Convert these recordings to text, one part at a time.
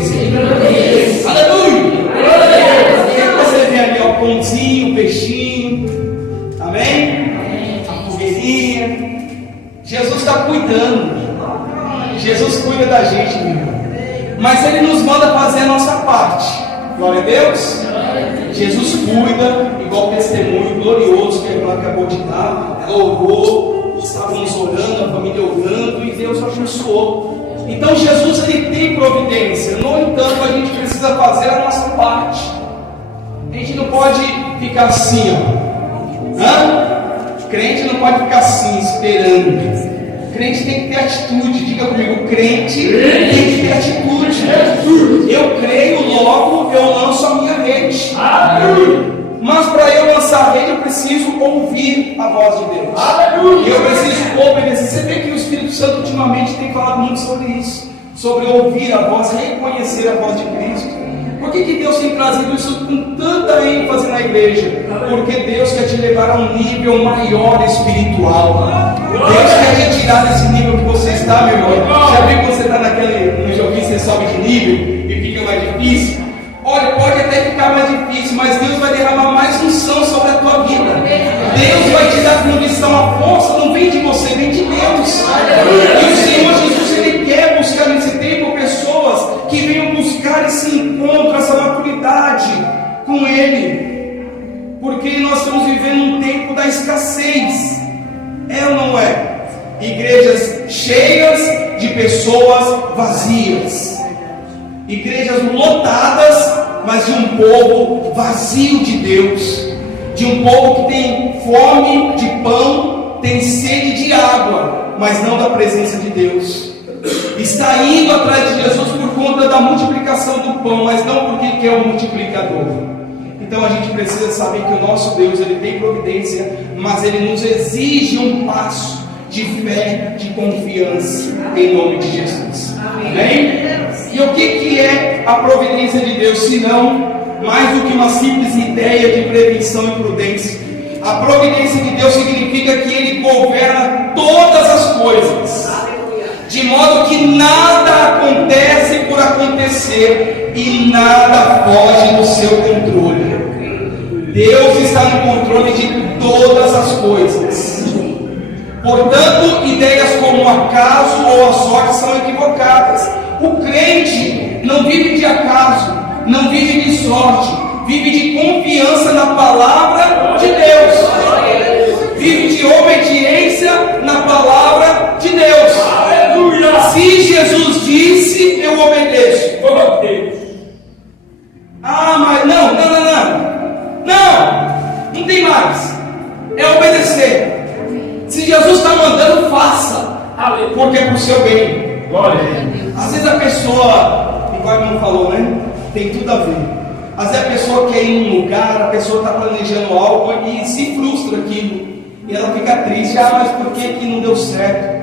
providência. Aleluia! Você vê ali o pãozinho, o peixinho, amém? A fogueirinha. Jesus está cuidando. Jesus cuida da gente, meu irmão. Mas Ele nos manda fazer a nossa parte. Glória a Deus. Jesus cuida, igual o testemunho glorioso que a irmã acabou de dar. Ela orou, estávamos orando, a família orando, e Deus abençoou. Então Jesus, Ele tem providência. No entanto, a gente precisa fazer a nossa parte. A gente não pode ficar assim, ó. Crente não pode ficar assim, esperando. Crente tem que ter atitude. Diga comigo, crente tem que ter atitude. Eu creio, logo eu lanço a minha rede. Mas para eu lançar a rede, eu preciso ouvir a voz de Deus. Eu preciso obedecer. Você vê que o Espírito Santo ultimamente tem falado muito sobre isso, sobre ouvir a voz, reconhecer a voz de Cristo. Por que Deus tem trazido isso com tanta ênfase na igreja? Porque Deus quer te levar a um nível maior espiritual. Deus quer te tirar desse nível que você está, meu irmão. Já viu que você está no joguinho, você sobe de nível e fica mais difícil? Olha, pode até ficar mais difícil, mas Deus vai derramar mais unção sobre a tua vida. Deus vai te dar condição, a força não vem de você, vem de Deus. E o Senhor Jesus, Ele quer buscar nesse tempo pessoas que venham buscar esse encontro, essa maturidade com Ele. Porque nós estamos vivendo um tempo da escassez. É ou não é? Igrejas cheias de pessoas vazias. Igrejas lotadas, mas de um povo vazio de Deus. De um povo que tem fome de pão, tem sede de água, mas não da presença de Deus. Está indo atrás de Jesus por conta da multiplicação do pão, mas não porque quer o multiplicador. Então a gente precisa saber que o nosso Deus, Ele tem providência, mas Ele nos exige um passo de fé, de confiança, em nome de Jesus. Amém? E o que é a providência de Deus, se não mais do que uma simples ideia de prevenção e prudência? A providência de Deus significa que Ele governa todas as coisas, de modo que nada acontece por acontecer e nada foge do seu controle. Deus está no controle de todas as coisas. Portanto, ideias como o acaso ou a sorte são equivocadas. O crente não vive de acaso, não vive de sorte, vive de confiança na palavra de Deus, vive de obediência na palavra de Deus. Aleluia! Se Jesus disse, eu obedeço. Ah, mas não tem mais. É obedecer. Se Jesus está mandando, faça, porque é para o seu bem. Glória a Deus. Às vezes a pessoa, igual o irmão falou, né? Tem tudo a ver. Às vezes a pessoa quer ir em um lugar, a pessoa está planejando algo e se frustra aquilo. E ela fica triste, mas por que não deu certo?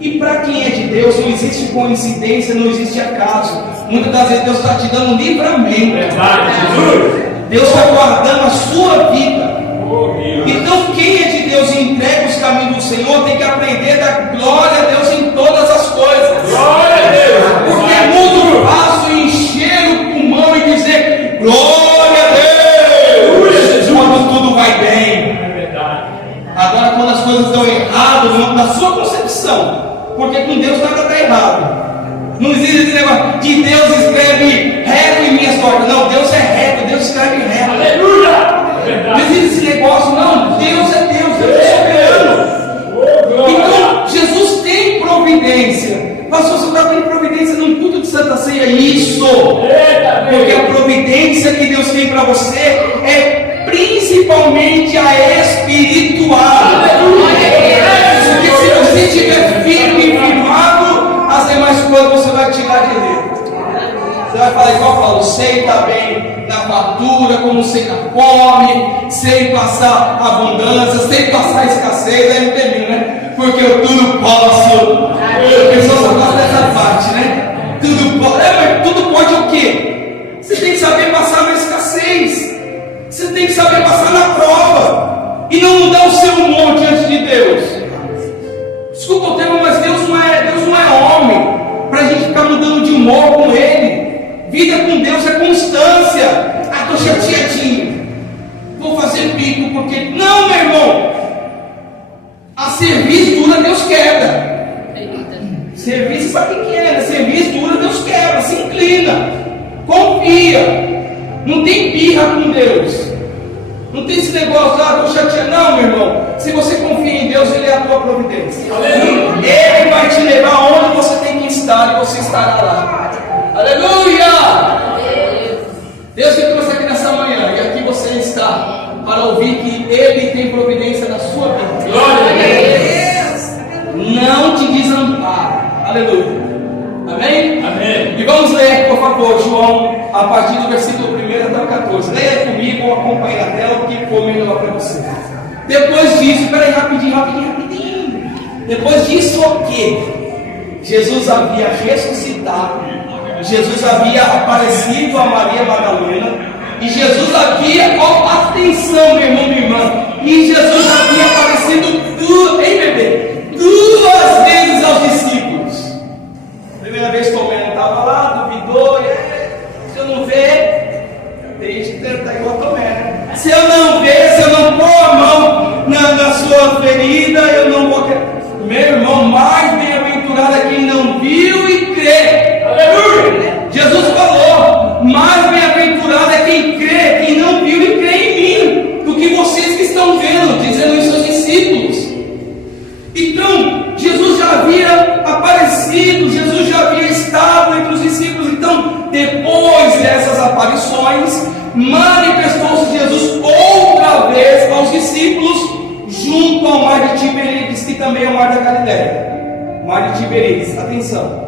E para quem é de Deus, não existe coincidência, não existe acaso. Muitas das vezes Deus está te dando um livramento. Deus está guardando a sua vida. Então quem é de Deus e entrega os caminhos do Senhor tem que aprender a dar glória a Deus em todas as coisas. Glória a Deus. Porque é muito fácil encher o pulmão e dizer glória a Deus quando tudo vai bem. Agora quando as coisas estão erradas na sua concepção, porque com Deus nada está errado. Não existe esse negócio de Deus escreve reto em minha sorte. Não, Deus é reto, Deus escreve reto. Aleluia! Não existe esse negócio, não. Deus é Deus, Deus é soberano. Então, Jesus tem providência. Pastor, você está tendo providência num culto de Santa Ceia? Isso! Porque a providência que Deus tem para você é principalmente a espiritual. Porque se você estiver firme e firmado, as demais coisas você vai tirar de letra. Você vai falar igual Paulo, sei estar bem na fartura, como sei na fome, sei passar abundância, sei passar escassez, aí não termina, né? Porque eu tudo posso. A pessoa só gosta dessa parte, né? Tudo pode. Mas tudo pode o quê? Você tem que saber passar na escassez. Você tem que saber passar na prova. E não mudar o seu humor diante de Deus. Desculpa o termo, mas Deus não é homem para a gente ficar mudando de humor com Ele. circunstância. Estou chateadinho, vou fazer bico, porque não, meu irmão. A serviço dura, Deus quebra. Serviço, sabe o que é? Serviço dura, Deus quebra. Se inclina, confia. Não tem birra com Deus. Não tem esse negócio, estou chateado. Não, meu irmão. Se você confia em Deus, Ele é a tua providência. Ele vai te levar onde você tem que estar e você estará lá. Aleluia! Deus quer começar aqui nessa manhã, e aqui você está, para ouvir que Ele tem providência na sua vida. Glória a Deus! Não te desampara. Aleluia! Amém? Amém. E vamos ler, por favor, João, a partir do versículo 1 até o 14. Leia comigo ou acompanhe na tela, o que for melhor para você. Depois disso, peraí, rapidinho. Depois disso, o que? Jesus havia ressuscitado. Jesus havia aparecido a Maria Madalena, e Jesus havia, atenção, meu irmão, minha irmã, e Jesus havia aparecido duas vezes aos discípulos. Primeira vez Tomé não estava lá, duvidou, se eu não ver, tem gente que está igual a Tomé, né? Se eu não ver, se eu não pôr a mão na sua ferida, eu não vou crer. Meu irmão, mais bem-aventurado é quem não viu e crê. Aleluia! Jesus falou, mais bem-aventurado é quem crê, quem não viu e crê em mim, do que vocês que estão vendo, dizendo isso aos discípulos. Então, Jesus já havia aparecido, Jesus já havia estado entre os discípulos. Então, depois dessas aparições, manifestou-se Jesus outra vez aos discípulos, junto ao mar de Tiberíades, que também é o mar da Galileia. Mar de Tiberíades, atenção.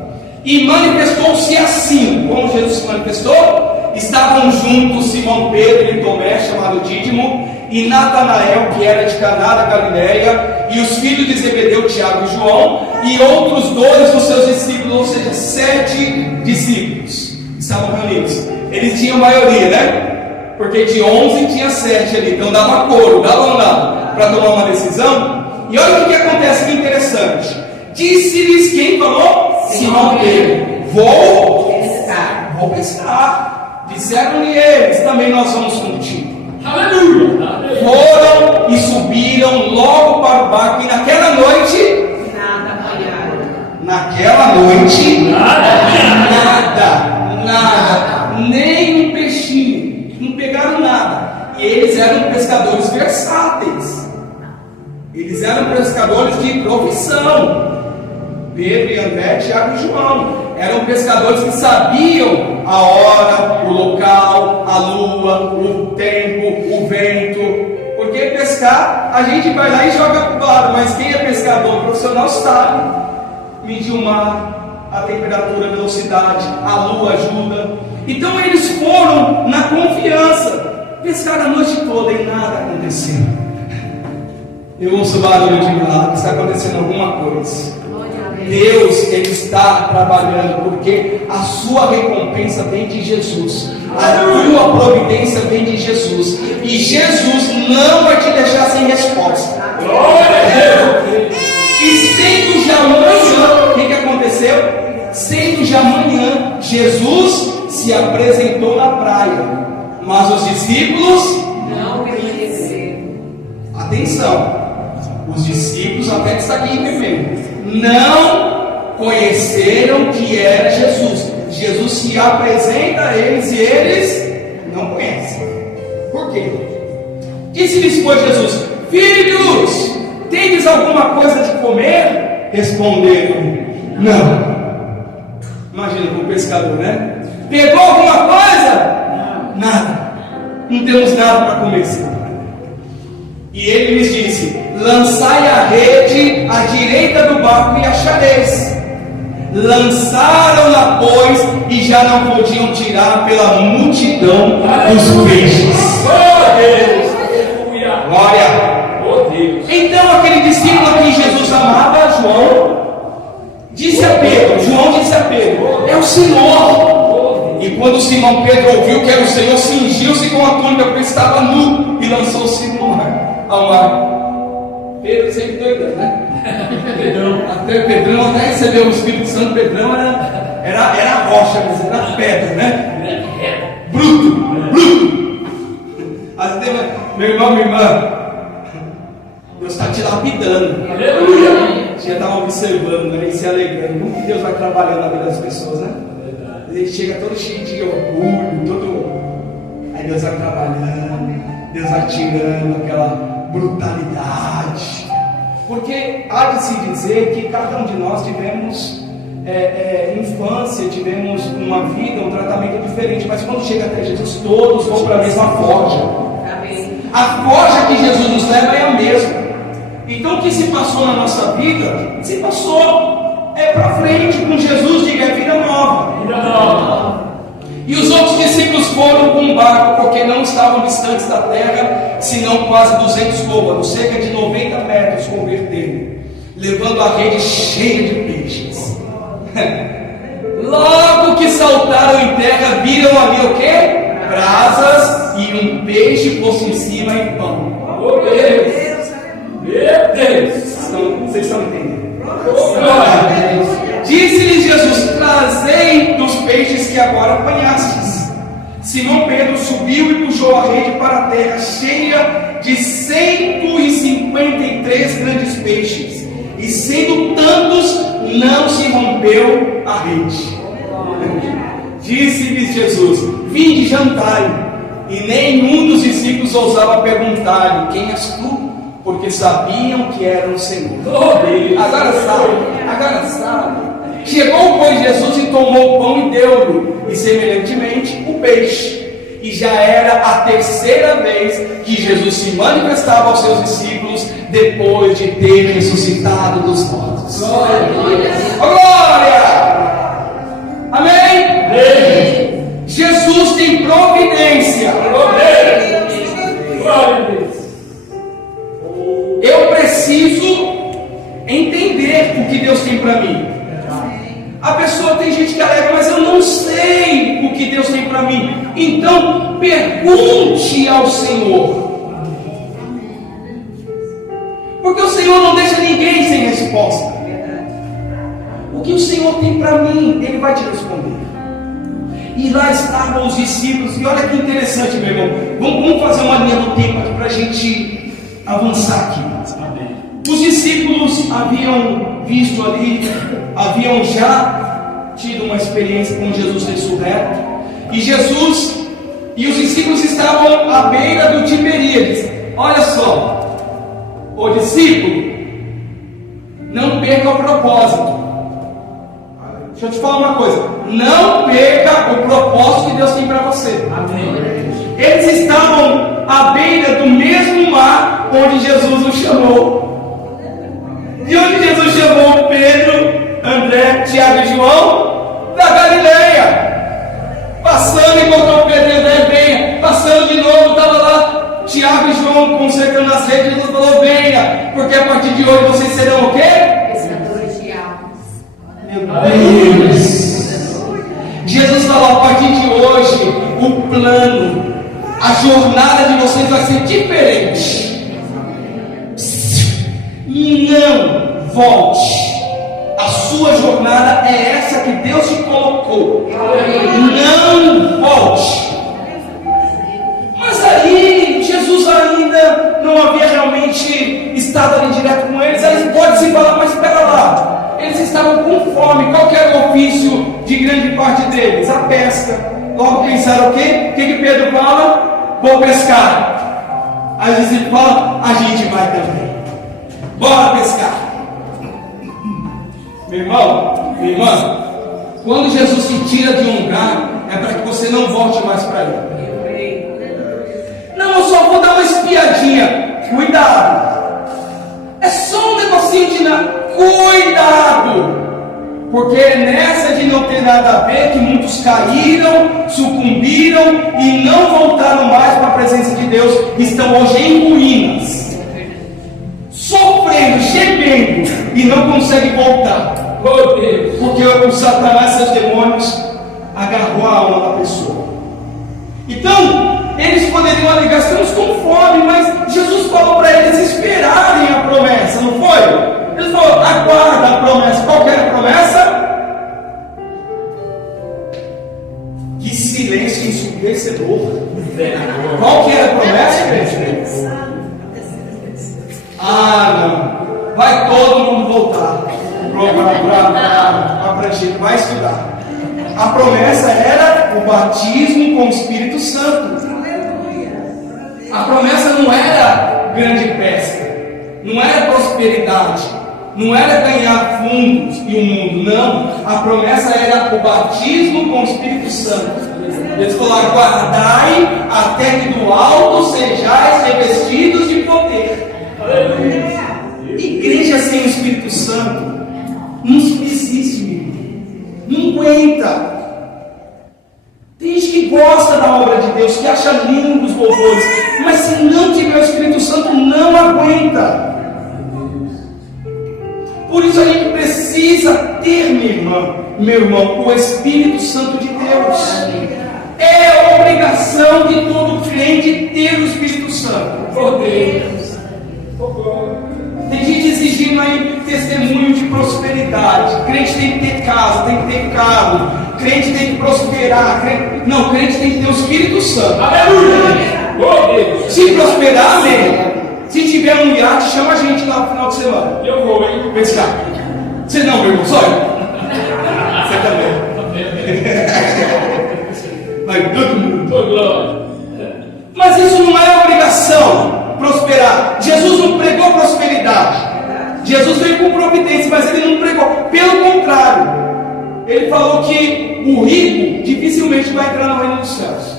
E manifestou-se assim, como Jesus se manifestou. Estavam juntos Simão Pedro e Tomé, chamado Dídimo, e Natanael, que era de Caná da Galileia, e os filhos de Zebedeu, Tiago e João, e outros 12 dos seus discípulos, ou seja, 7 discípulos estavam reunidos. Eles tinham maioria, né? Porque de 11 tinha 7 ali, então dava coro, dava ou não, para tomar uma decisão. E olha o que acontece, que interessante. Disse-lhes quem falou? Simão Pedro: vou pescar. Disseram-lhe eles: também nós vamos contigo. Aleluia! Foram e subiram logo para o barco, e naquela noite nada, nem um peixinho, não pegaram nada. E eles eram pescadores versáteis, eles eram pescadores de profissão. Pedro e André, Tiago e João eram pescadores que sabiam a hora, o local, a lua, o tempo, o vento. Porque pescar, a gente vai lá e joga para o lado, mas quem é pescador profissional sabe medir o mar, a temperatura, a velocidade, a lua ajuda. Então eles foram na confiança, pescaram a noite toda e nada aconteceu. Eu ouço barulho de lado, está acontecendo alguma coisa. Deus, Ele está trabalhando, porque a sua recompensa vem de Jesus, a tua providência vem de Jesus, e Jesus não vai te deixar sem resposta. Glória a Deus! E sendo já amanhã, o que aconteceu? Sendo já amanhã, Jesus se apresentou na praia, mas os discípulos não conheceram. Atenção, os discípulos, até que está aqui primeiro, não conheceram que era Jesus. Jesus se apresenta a eles e eles não conhecem. Por quê? Disse-lhes, pois, Jesus: filhos, tendes alguma coisa de comer? Responderam: não. Imagina com o pescador, né? Pegou alguma coisa? Nada. Não temos nada para comer, Senhor. E ele lhes disse: lançai a rede à direita do barco e achareis. Lançaram-na, pois, e já não podiam tirar pela multidão dos peixes. Glória! Então aquele discípulo a quem Jesus amava, João, disse a Pedro, é o Senhor. E quando Simão Pedro ouviu que era o Senhor, cingiu-se com a túnica, porque estava nu, e lançou-se ao mar. Pedro sempre doidão, né? Pedrão até recebeu o Espírito Santo. Pedrão era rocha, mas era pedra, né? bruto, bruto. Às vezes, meu irmão, minha irmã, Deus está te lapidando. Aleluia. Já estava observando, né, e se alegrando. Como que Deus vai trabalhando na vida das pessoas, né? Ele chega todo cheio de orgulho, todo. Aí Deus vai trabalhando, Deus vai tirando aquela brutalidade. Porque há de se dizer que cada um de nós tivemos infância, tivemos uma vida, um tratamento diferente, mas quando chega até Jesus, todos vão para a mesma forja. A forja que Jesus nos leva é a mesma. Então o que se passou na nossa vida, se passou para frente com Jesus, diga, é vida nova. Vida nova. E os outros discípulos foram com um barco, porque não estavam distantes da terra, senão quase 200 côvados, cerca de 90 metros com o vertendo, levando a rede cheia de peixes. Logo que saltaram em terra, viram ali o que? Brasas e um peixe posto em cima e pão. Oh Deus! Meu Deus! Vocês estão entendendo? Disse-lhes Jesus: trazei dos peixes que agora apanhastes. Simão Pedro subiu e puxou a rede para a terra, cheia de 153 grandes peixes, e sendo tantos, não se rompeu a rede. Disse-lhes Jesus: vinde jantai. E nenhum dos discípulos ousava perguntar-lhe: quem és tu? Porque sabiam que era o Senhor. Agora sabe. Chegou, pois, Jesus e tomou o pão e deu-lhe, e semelhantemente o peixe. E já era a terceira vez que Jesus se manifestava aos seus discípulos, depois de ter ressuscitado dos mortos. Glória! Amém? Amém. Jesus tem providência. Glória a Deus. Eu preciso entender o que Deus tem para mim. A pessoa, tem gente que alega, mas eu não sei o que Deus tem para mim. Então pergunte ao Senhor, porque o Senhor não deixa ninguém sem resposta. O que o Senhor tem para mim, Ele vai te responder. E lá estavam os discípulos. E olha que interessante, meu irmão. Vamos fazer uma linha do tempo aqui para a gente avançar aqui. Os discípulos haviam visto ali, haviam já tido uma experiência com Jesus ressurreto, e Jesus e os discípulos estavam à beira do Tiberíades. Olha só, o discípulo, não perca o propósito. Deixa eu te falar uma coisa: não perca o propósito que Deus tem para você. Amém. Eles estavam à beira do mesmo mar onde Jesus os chamou. De onde Jesus chamou Pedro, André, Tiago e João? Da Galileia. Passando, encontrou Pedro e André, venha. Passando de novo, estava lá Tiago e João consertando as redes. Jesus falou: venha, porque a partir de hoje vocês serão o quê? Pescadores de almas. Meu Deus. Jesus falou: a partir de hoje, o plano, a jornada de vocês vai ser diferente. Não volte. A sua jornada é essa que Deus te colocou. Não volte. Mas aí Jesus ainda não havia realmente estado ali direto com eles. Aí pode-se falar: mas espera lá, eles estavam com fome. Qual que era o ofício de grande parte deles? A pesca. Logo pensaram o quê? O que Pedro fala? Vou pescar. Aí os discípulos falam: a gente vai também. Bora pescar. Meu irmão, minha irmã, quando Jesus te tira de um lugar, é para que você não volte mais para ele. Não, eu só vou dar uma espiadinha. Cuidado. É só um negocinho de nada. Cuidado. Porque é nessa de não ter nada a ver que muitos caíram, sucumbiram e não voltaram mais para a presença de Deus. Estão hoje em ruínas, sofrendo, gemendo e não conseguem voltar. Oh Deus. Porque o Satanás e seus demônios agarrou a alma da pessoa. Então, eles poderiam alegar: estamos com fome, mas Jesus falou para eles esperarem a promessa, não foi? Ele falou: aguarda a promessa. Qual que era a promessa? Que silêncio vencedor. Qual que era a promessa, gente? Ah, não. Vai todo mundo voltar para a gente, vai estudar. A promessa era o batismo com o Espírito Santo. A promessa não era grande pesca, não era prosperidade, não era ganhar fundos e o mundo, não. A promessa era o batismo com o Espírito Santo. Eles falaram: guardai até que do alto sejais revestidos de poder. Igreja sem o Espírito Santo não subsiste, não aguenta. Tem gente que gosta da obra de Deus, que acha lindo os louvores, mas se não tiver o Espírito Santo, não aguenta. Por isso a gente precisa ter, meu irmão, o Espírito Santo de Deus. É obrigação de todo crente ter o Espírito Santo. Por Deus. Tem gente exigindo aí testemunho de prosperidade. Crente tem que ter casa, tem que ter carro. Crente tem que prosperar. Não, crente tem que ter o Espírito Santo. Aleluia! Se prosperar, amém. Se tiver um iate, chama a gente lá no final de semana. Eu vou, hein? Pescar. Você não, meu irmão, só eu. Você também. Vai todo mundo. Mas isso não é obrigação. Prosperar. Jesus não pregou prosperidade. Jesus veio com providência, mas ele não pregou. Pelo contrário, ele falou que o rico dificilmente vai entrar no reino dos céus.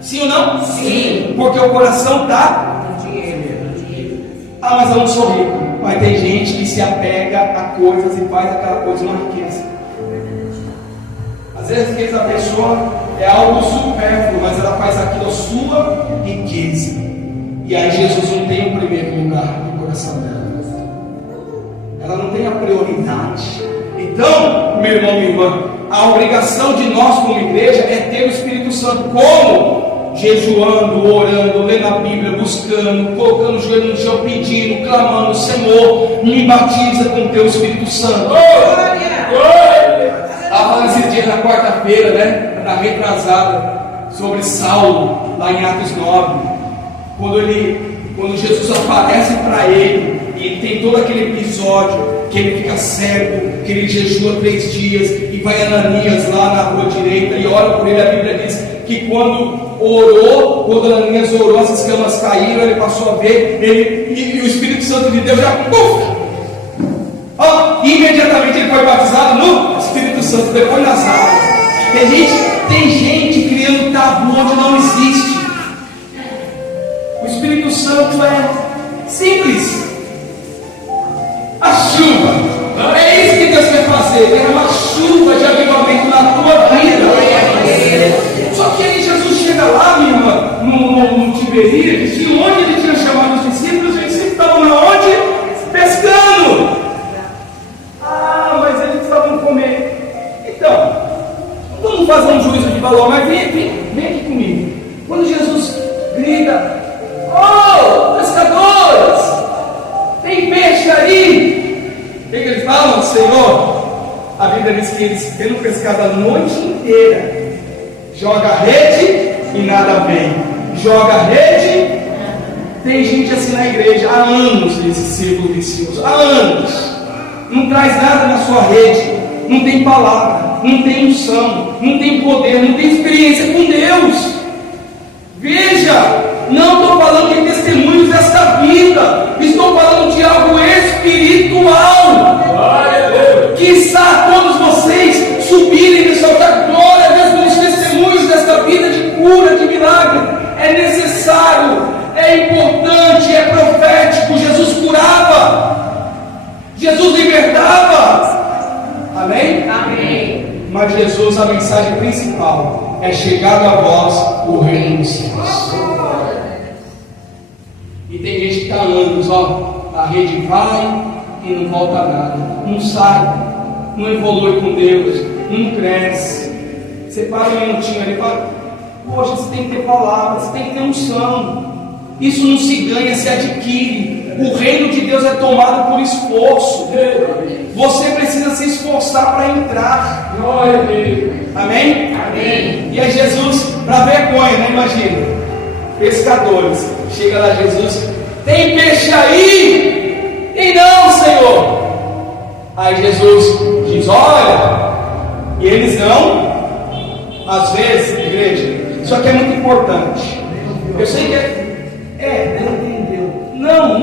Sim ou não? Sim. Porque o coração está no dinheiro. Ah, mas eu não sou rico. Mas tem gente que se apega a coisas e faz aquela coisa uma riqueza. Às vezes a riqueza da pessoa é algo supérfluo, mas ela faz aquilo a sua riqueza. E aí Jesus não tem o primeiro lugar no coração dela. Ela não tem a prioridade. Então, meu irmão, minha irmã, a obrigação de nós como igreja é ter o Espírito Santo. Como? Jejuando, orando, lendo a Bíblia, buscando, colocando o joelho no chão, pedindo, clamando: Senhor, me batiza com o teu Espírito Santo. Estava falando esse dia na quarta-feira, né? Na retrasada, sobre Saulo, lá em Atos 9. Quando Jesus aparece para ele, e tem todo aquele episódio que ele fica cego, que ele jejua 3 dias, e vai Ananias lá na rua direita e ora por ele. A Bíblia diz que quando Ananias orou, as escamas caíram, ele passou a ver, e o Espírito Santo de Deus já imediatamente ele foi batizado no Espírito Santo, depois nas águas. Tem gente criando tabu onde não existe. O Espírito Santo é simples. A chuva. É isso que Deus quer fazer. Quer uma chuva de avivamento na tua vida. Só que aí Jesus chega lá, minha irmã, no Tiberíades, e onde ele tinha chamado os discípulos estavam na onde? Pescando. Ah, mas eles estavam comendo. Então, vamos fazer um juízo de valor, mas vem aqui comigo. Quando Jesus grita: "Oh, pescadores, tem peixe aí?" O que eles falam? Senhor, a Bíblia diz que eles tendo pescado a noite inteira, joga a rede e nada vem, joga a rede. Tem gente assim na igreja há anos nesse círculo vicioso, há anos, não traz nada na sua rede, não tem palavra, não tem unção, não tem poder, não tem experiência com Deus. Veja, não estou falando de testemunhos desta vida, estou falando de algo espiritual. Quiçá todos vocês subirem e soltar glória a Deus pelos testemunhos desta vida de cura, de milagre. É necessário, é importante, é profético. Jesus curava, Jesus libertava. Amém? Amém. Mas Jesus, a mensagem principal é: chegado a vós o reino dos céus. E tem gente que está anos, a rede vai e não volta nada, não sai, não evolui com Deus, não cresce. Você para um minutinho ali e fala: poxa, você tem que ter palavra, você tem que ter unção. Isso não se ganha, se adquire. O reino de Deus é tomado por esforço. Você precisa se esforçar para entrar. Glória a Deus. Amém? Amém. E aí Jesus, para vergonha, né? Imagina, pescadores, chega lá Jesus, tem peixe aí? E não, Senhor. Aí Jesus diz, olha, e eles não. Às vezes, igreja, isso aqui é muito importante. Eu sei que não entendeu. Não.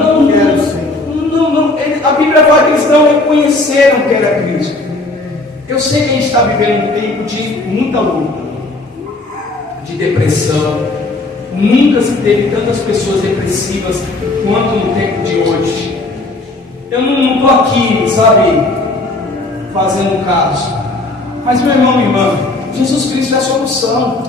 A Bíblia fala que eles não reconheceram que era Cristo. Eu sei que a gente está vivendo um tempo de muita luta, de depressão. Nunca se teve tantas pessoas depressivas quanto no tempo de hoje. Eu não estou aqui, sabe, fazendo caso. Mas meu irmão, minha irmã, Jesus Cristo é a solução.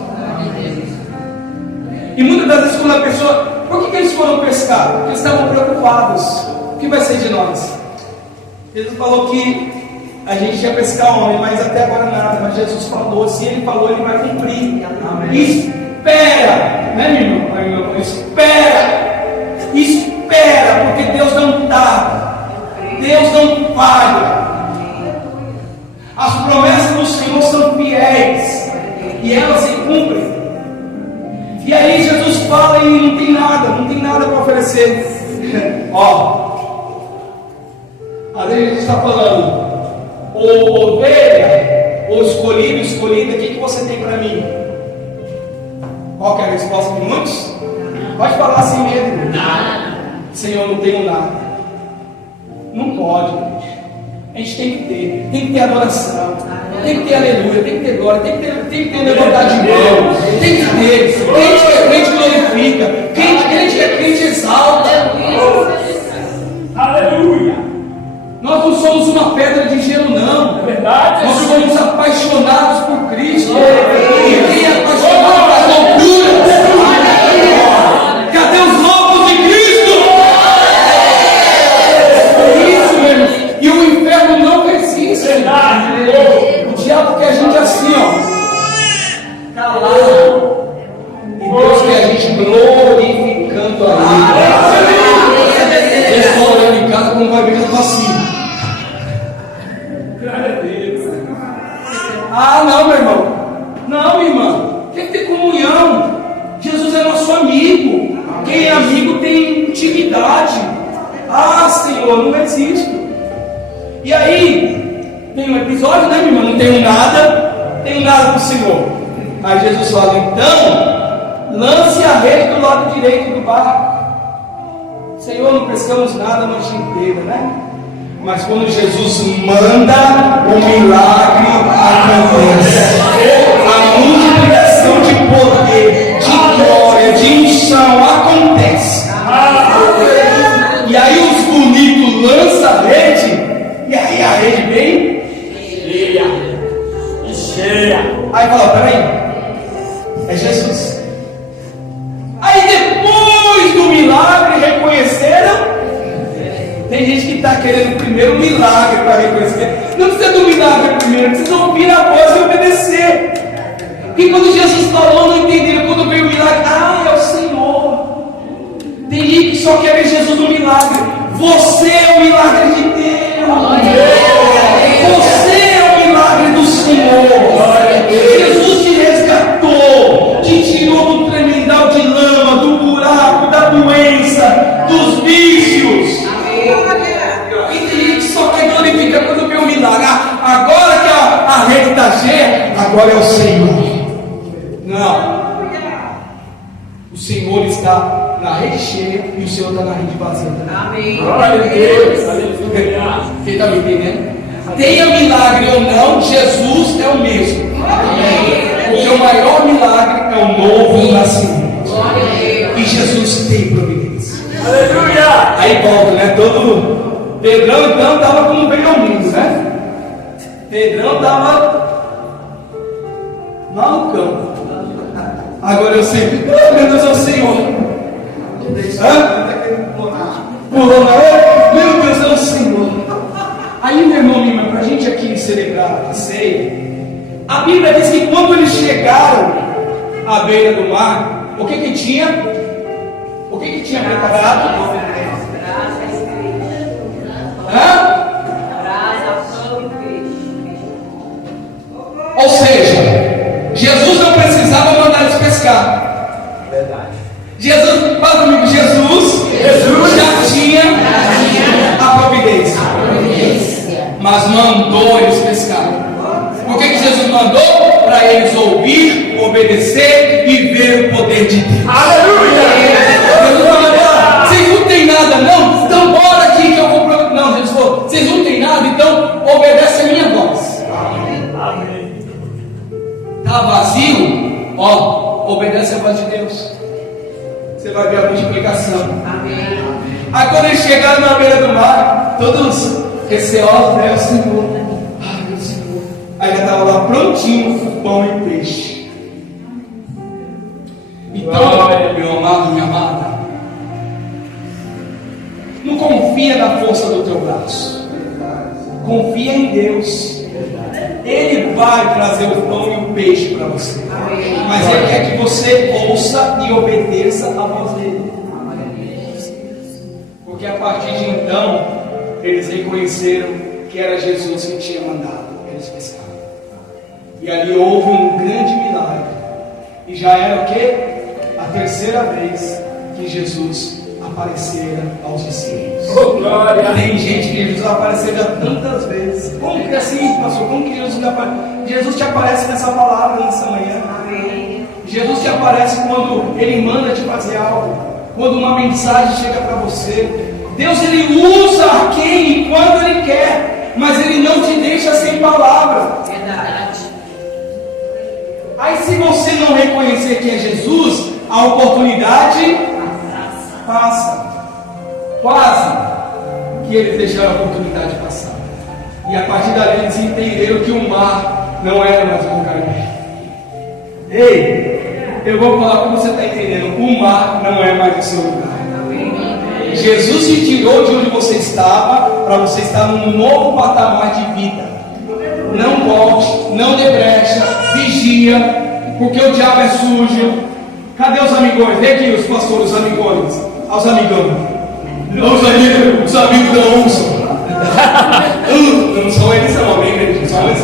E muitas das vezes quando a pessoa... Por que eles foram pescar? Porque eles estavam preocupados. O que vai ser de nós? Jesus falou que a gente ia pescar homem, mas até agora nada. Mas Jesus falou, se Ele falou, Ele vai cumprir. Espera, né, meu irmão? Espera, porque Deus não tarda, Deus não falha. As promessas do Senhor são fiéis e elas se cumprem. E aí Jesus fala e não tem nada para oferecer. Às vezes Jesus está falando, ovelha, ou escolhida, o que você tem para mim? Qual que é a resposta de muitos? Pode falar assim mesmo. Nada. Senhor, não tenho nada. Não pode, gente. A gente tem que ter adoração, tem que ter aleluia, tem que ter glória, tem que ter levantar de mão, tem que ter. Crente que é crente glorifica, crente que é crente exalta. Aleluia. Nós não somos uma pedra de gelo, não. É verdade. Nós somos apaixonados por Cristo. E quem é apaixonado das loucuras? Cadê os loucos de Cristo? É isso, meu irmão. E o inferno não resiste. Verdade. O diabo quer a gente assim, ó, calado. E Deus quer a gente glorificando a Ele. Eles estão olhando em casa como vai ver que eu tô assim. Não, meu irmão. Não, minha irmã. Tem que ter comunhão. Jesus é nosso amigo. Quem é amigo tem intimidade. Senhor, não resisto. E aí, tem um episódio, né, minha irmã? Não tenho nada para o Senhor. Aí Jesus fala, então, lance a rede do lado direito do barco. Senhor, não pescamos nada a noite inteira, né? Mas quando Jesus manda, o milagre acontece. A multiplicação de poder, de glória, de unção acontece. E aí os bonitos lançam a rede, e aí a rede vem cheia. Aí fala, peraí, é Jesus. Aí depois do milagre reconheceram. Tem gente que está querendo primeiro o milagre para reconhecer. Não precisa do milagre primeiro, precisa ouvir a voz e obedecer. Porque quando Jesus falou, não entenderam. Quando veio o milagre, é o Senhor. Tem gente que só quer ver Jesus no milagre. Você é o milagre de Deus. Você é o milagre do Senhor. Jesus te resgatou, te tirou do tremendal de lama, do buraco, da doença, dos vícios. E tem gente que só quer glorificar quando vê o milagre. Agora que a rede está cheia, agora é o Senhor. Não. O Senhor está na rede cheia e o Senhor está na rede vazia. Amém. Glória a Deus. Aleluia. Quem está me entendendo? Tenha milagre ou não, Jesus é o mesmo. Amém. Porque o maior milagre é o novo nascimento. Glória a Deus. E Jesus tem providência. Aleluia. Aí volta, né? Todo Pedrão então estava como veio ao mundo, né? Pedrão estava malucão. Agora eu sei, meu Deus, é o Senhor. Pulou na hora? Meu Deus, é o Senhor. Aí, meu irmão, minha irmã, para a gente aqui celebrar a ceia, a Bíblia diz que quando eles chegaram à beira do mar, o que tinha? O que tinha preparado? Ou seja, Jesus não precisava mandar eles pescar. Verdade. Jesus, fala comigo, Jesus já tinha a providência, mas mandou eles pescar. Por que Jesus mandou? Para eles ouvir, obedecer e ver o poder de Deus. Aleluia! Jesus falou: vocês não tem nada, não? Então bora aqui que eu vou. Não, Jesus falou: vocês não tem nada, então obedece a minha voz. Amém. Está vazio? Ó, obedece a voz de Deus. Você vai ver a multiplicação. Amém. Aí quando eles chegaram na beira do mar, todos receosos, né? O Senhor. Ai, meu Senhor. Aí já estava lá prontinho o pão e o peixe. Então, meu amado, minha amada, não confia na força do teu braço. Confia em Deus. Ele vai trazer o pão e o peixe para você. Mas Ele quer que você ouça e obedeça a voz dele. Porque a partir de então, eles reconheceram que era Jesus que tinha mandado eles pescar. E ali houve um grande milagre. E já era o quê? A terceira vez que Jesus aparecera aos discípulos. Oh, glória! Tem gente que Jesus apareceu já tantas vezes. Como que assim, pastor? Como que Jesus aparece? Jesus te aparece nessa palavra nessa manhã. Jesus te aparece quando Ele manda te fazer algo, quando uma mensagem chega para você. Deus, Ele usa a quem e quando Ele quer, mas Ele não te deixa sem palavra. Verdade. Aí se você não reconhecer que é Jesus, a oportunidade passa. Quase que eles deixaram a oportunidade passar. E a partir dali eles entenderam que o mar não era mais um lugar dele. Ei, eu vou falar como você está entendendo. O mar não é mais o seu lugar. Jesus te tirou de onde você estava para você estar num novo patamar de vida. Não volte, não dê brecha, vigia, porque o diabo é sujo. Cadê os amigões? Vem aqui os pastores, os amigões. Aos amigão. Os amigos não usam. Não são eles não, amém, igreja? São eles.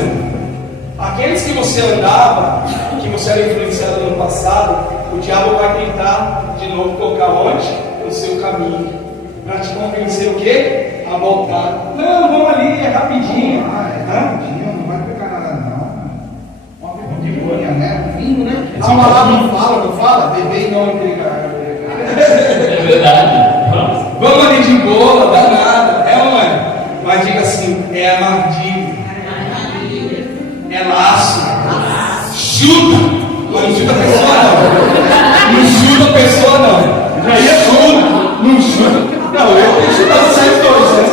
Aqueles que você andava, que você era influenciado no passado, o diabo vai tentar de novo colocar onde? No seu caminho. Para te convencer o quê? A voltar. Não, vamos ali, é rapidinho. Rapidinho, não vai pegar nada não. Uma pergunta de boa, né? Vinho, né? A palavra não fala, beber e não implicar. É verdade. Vamos ali de boa, dá nada, é ou não é? Mas diga assim: é armadilha, é laço, chuta, mas não chuta a pessoa não. Não chuta a pessoa não. Já ia chuta, não chuta. Não, eu tenho que chutar vocês todos, né?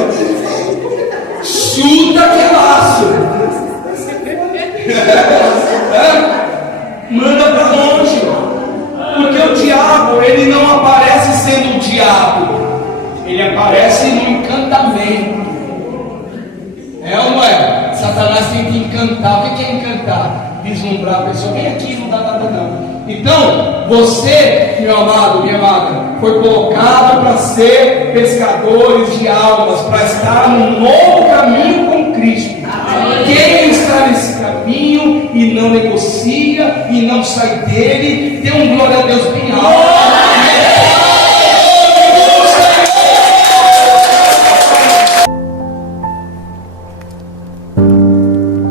Chuta que é laço. Manda para longe. Porque o diabo, ele não aparece sendo o diabo, ele aparece no encantamento. É ou não é? Satanás tem que encantar. O que é encantar? Vislumbrar a pessoa. Vem aqui, não dá nada não. Então, você, meu amado, minha amada, foi colocado para ser pescadores de almas, para estar num novo caminho com Cristo. Quem está nesse caminho e não negocia e não sai dele, dê um glória a Deus bem alto.